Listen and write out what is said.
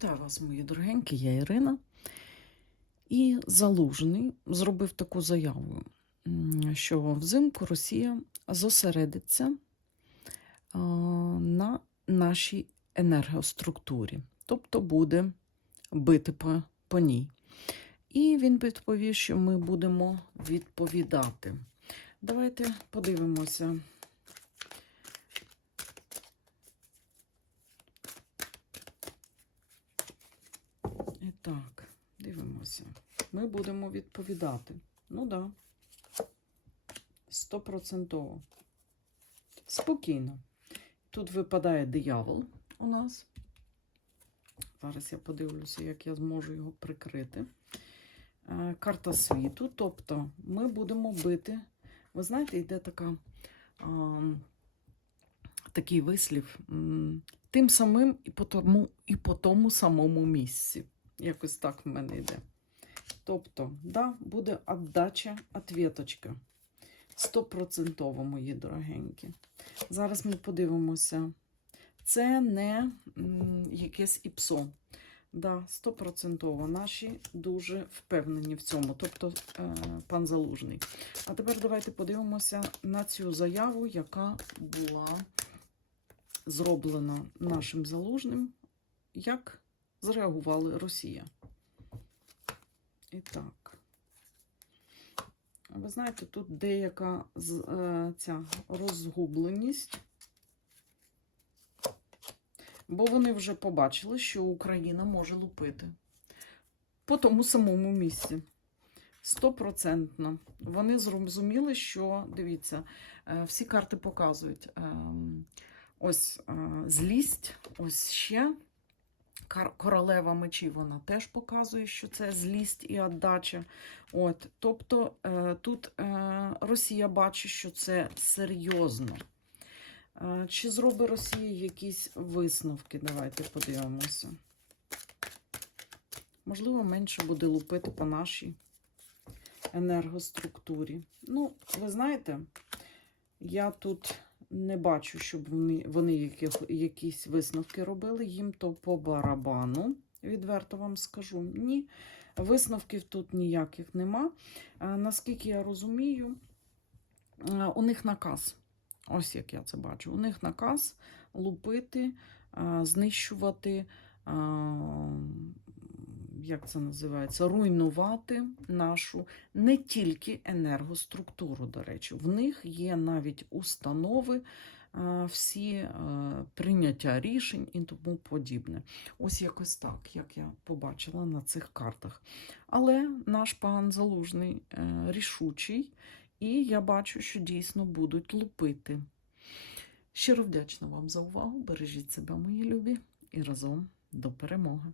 Вітаю вас, мої дорогенькі, я Ірина. І Залужний зробив таку заяву, що взимку Росія зосередиться на нашій енергоструктурі, тобто буде бити по, по ній. І він відповів, що ми будемо відповідати. Давайте подивимося. І так, дивимося. Ми будемо відповідати. Ну да. Стопроцентово. Спокійно. Тут випадає диявол у нас. Зараз я подивлюся, як я зможу його прикрити. Е, Карта світу. Тобто ми будемо бити. Ви знаєте, йде така, а, такий вислів. Тим самим і по тому, і по тому самому місці. Якось так в мене йде. Тобто, да, буде віддача, ответочка. Стопроцентово, мої дорогенькі. Зараз ми подивимося. Це не якесь іпсо. Да, стопроцентово. Наші дуже впевнені в цьому. Тобто, е, пан Залужний. А тепер давайте подивимося на цю заяву, яка була зроблена нашим залужним. Як зреагувала Росія? І так. Ви знаєте, тут деяка е, ця розгубленість. Бо вони вже побачили, що Україна може лупити по тому самому місці. Стопроцентно. Вони зрозуміли, що, дивіться, е, всі карти показують. ем, Ось е, злість, ось ще королева мечів, вона теж показує, що це злість і віддача. От, тобто е, тут е, Росія бачить, що це серйозно. Е, Чи зробить Росія якісь висновки? Давайте подивимося. Можливо, менше буде лупити по нашій енергоструктурі. Ну, ви знаєте, я тут не бачу, щоб вони, вони яких, якісь висновки робили. Їм то по барабану, відверто вам скажу. Ні, висновків тут ніяких нема. Наскільки я розумію, у них наказ. Ось як я це бачу. У них наказ лупити, знищувати. Як це називається? Руйнувати нашу не тільки енергоструктуру, до речі. В них є навіть установи, е, всі е, прийняття рішень і тому подібне. Ось якось так, як я побачила на цих картах. Але наш пан Залужний е, рішучий, і я бачу, що дійсно будуть лупити. Щиро вдячна вам за увагу. Бережіть себе, мої любі, і разом до перемоги.